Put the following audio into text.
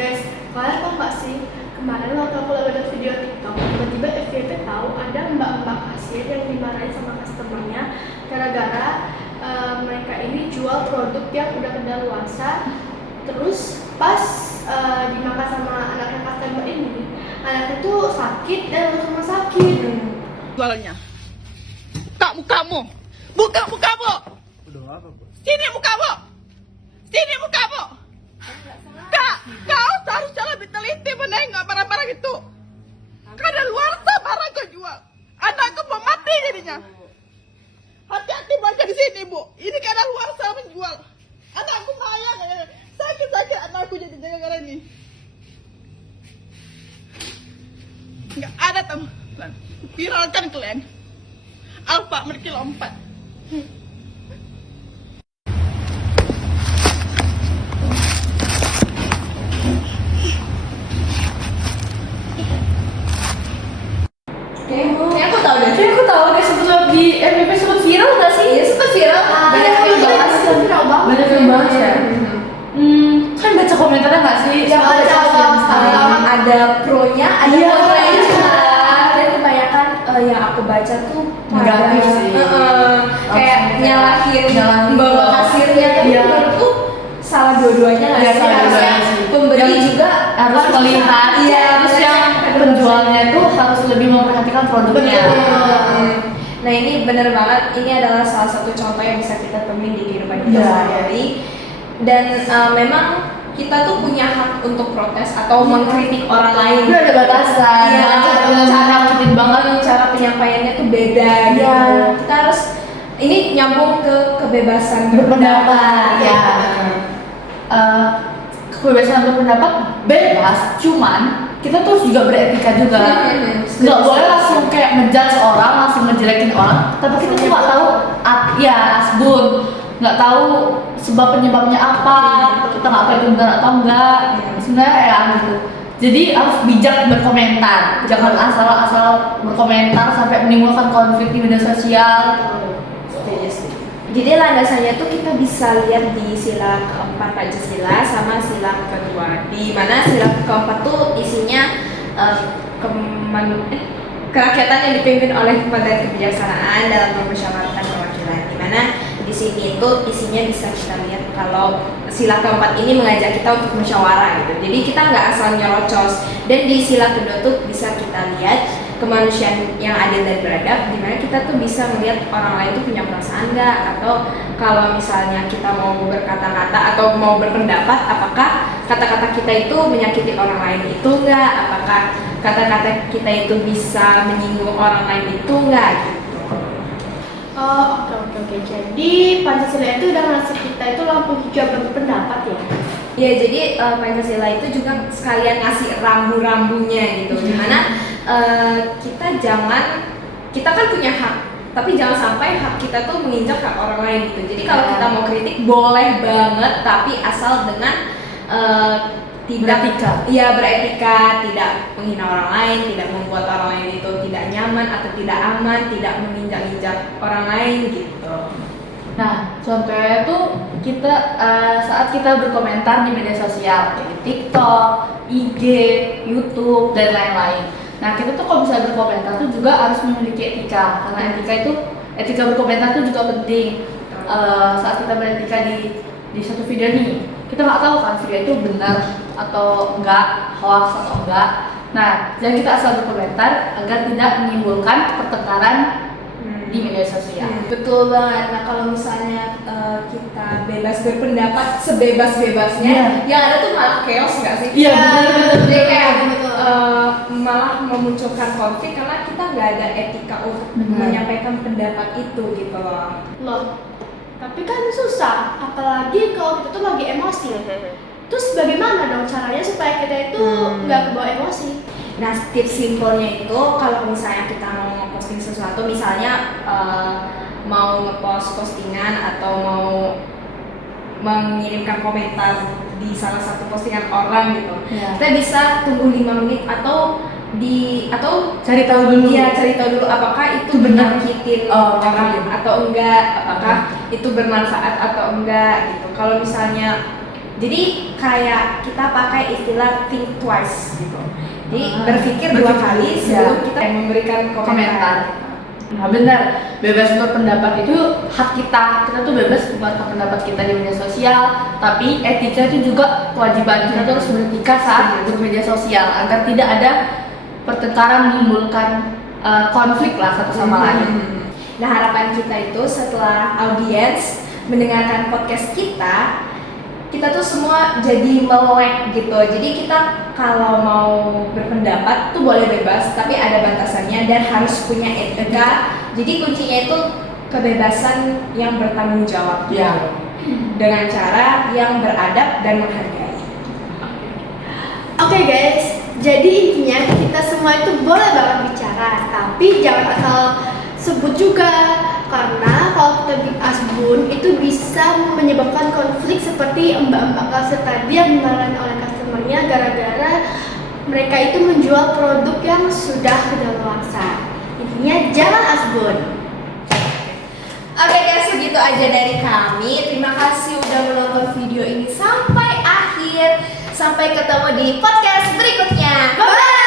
Guys, kalian tau gak sih, kemarin waktu aku lagi lihat video TikTok, tiba-tiba FYP tahu ada mbak-mbak kasir yang dimarahin sama customernya gara-gara mereka ini jual produk yang udah kedaluarsa. Terus pas dimakan sama anaknya customer ini, anaknya tuh sakit dan masuk rumah sakit. Jualannya. Buka mukamu. Buka mukamu. Udah apa, Bu? Sini mukamu. Sini mukamu. Kak, kau seharusnya lebih teliti menengok barang-barang itu. Karena luar barang kau jual. Anakku mau mati jadinya. Hati-hati baca di sini, Bu. Ini karena luar menjual. Anakku sayang. Sakit-sakit anakku jadi gara-gara ini. Nggak ada teman. Viralkan kalian. Alfa memiliki lompat. Kayak aku tahu deh sebelum di FYP sempat viral nggak sih? Iya, sempat viral. Banyak yang bahas. Viral banget. Banyak yang bahas ya. Kan baca komentarnya nggak sih? Ya, baca. Ada pro-nya, ada Iya, kontranya iya. juga. Dan kebanyakan yang aku baca tuh Negatif sih. Kayak nyalahin bawa kasirnya, tapi Iya. menurutku salah dua-duanya nggak Iya, sih? salah Harusnya dua-duanya sih. pembeli Yang juga harus melihat. Iya, Terus yang penjualnya tuh harus lebih memperhatikan produknya. Nah ini bener banget, ini adalah salah satu contoh yang bisa kita temuin di kehidupan kita Iya. sehari-hari. Dan memang kita tuh punya hak untuk protes atau mengkritik orang lain. Itu ada batasan. Iya, Cara nyakitin banget. cara penyampaiannya tuh beda gitu. Iya. Kita harus ini nyambung ke kebebasan Berpendapat. Iya. Kebebasan berpendapat bebas, cuman kita tuh juga beretika juga. Nggak boleh langsung kayak ngejudge orang, langsung ngejelekin orang, tapi kita tuh nggak tahu asbun, nggak tahu sebab penyebabnya apa, kita nggak tahu itu benar atau enggak. Sebenarnya ya gitu. Jadi harus bijak berkomentar, jangan asal-asal berkomentar sampai menimbulkan konflik di media sosial. Jadi landasannya tuh kita bisa lihat di sila keempat Pancasila sama sila kedua. Di mana sila keempat tuh isinya kerakyatan yang dipimpin oleh Kementerian Kebijaksanaan dalam permusyawaratan perwakilan. Di mana di sini itu isinya bisa kita lihat kalau sila keempat ini mengajak kita untuk musyawarah gitu. Jadi kita nggak asal nyerocos. Dan di sila kedua tuh bisa kita lihat kemanusiaan yang adil dan beradab, dimana kita tuh bisa melihat orang lain tuh punya perasaan nggak, atau kalau misalnya kita mau berkata-kata atau mau berpendapat, apakah kata-kata kita itu menyakiti orang lain itu nggak, apakah kata-kata kita itu bisa menyinggung orang lain itu nggak gitu. Oh, oke. Jadi Pancasila itu udah ngasih kita itu lampu hijau berpendapat ya? Ya jadi Pancasila itu juga sekalian ngasih rambu-rambunya gitu, dimana kita kan punya hak, tapi jangan sampai hak kita tuh menginjak hak orang lain gitu. Jadi kalau kita mau kritik boleh banget, tapi asal dengan beretika, tidak menghina orang lain, tidak membuat orang lain itu tidak nyaman atau tidak aman, tidak menginjak-injak orang lain gitu. Nah, contohnya tuh kita saat kita berkomentar di media sosial, kayak TikTok, IG, YouTube, dan lain-lain. Nah, kita tuh kalau bisa berkomentar tuh juga harus memiliki etika, karena etika berkomentar tuh juga penting. Saat kita beretika di satu video nih, kita nggak tahu kan video itu benar atau enggak, hoax atau enggak. Nah, jadi kita asal berkomentar agar tidak menimbulkan pertengkaran di media sosial. Betul banget. Nah kalau misalnya kita bebas berpendapat sebebas-bebasnya, yang ada tuh malah chaos nggak sih? Iya, benar. Jadi kayak malah memunculkan konflik karena kita nggak ada etika untuk menyampaikan pendapat itu gitu loh. Tapi kan susah, apalagi kalau kita tuh lagi emosi. Terus bagaimana dong caranya supaya kita itu nggak kebawa emosi? Nah tips simpelnya itu kalau misalnya kita mau ngeposting sesuatu, misalnya mau ngepost postingan atau mau mengirimkan komentar di salah satu postingan orang gitu, kita bisa tunggu 5 menit atau Cari tahu dulu. Iya, cari tahu dulu apakah itu benar nyakitin orang atau enggak, apakah itu bermanfaat atau enggak gitu. Kalau misalnya Jadi kayak kita pakai istilah think twice gitu. Jadi berpikir dua kali sebelum kita memberikan komentar. Nah benar, bebas berpendapat itu hak kita. Kita tuh bebas buat pendapat kita di media sosial. Tapi etika itu juga kewajiban kita tuh harus beretika saat bermedia sosial agar tidak ada pertengkaran menimbulkan konflik lah satu sama lain. Nah harapan kita itu setelah audiens mendengarkan podcast kita tuh semua jadi melek gitu. Jadi kita kalau mau berpendapat tuh boleh bebas, tapi ada batasannya dan harus punya etika. Jadi kuncinya itu kebebasan yang bertanggung jawab. Ya. Dengan cara yang beradab dan menghargai. Oke guys, jadi intinya kita semua itu boleh banget bicara, tapi jangan asal sebut juga, karena kalau kita bikin asbun itu bisa menyebabkan konflik seperti mbak-mbak kasir tadi yang dimarahin oleh customernya gara-gara mereka itu menjual produk yang sudah kedaluarsa. Intinya jangan asbun. Oke guys, segitu aja dari kami. Terima kasih udah menonton video ini sampai akhir. Sampai ketemu di podcast berikutnya. Bye bye.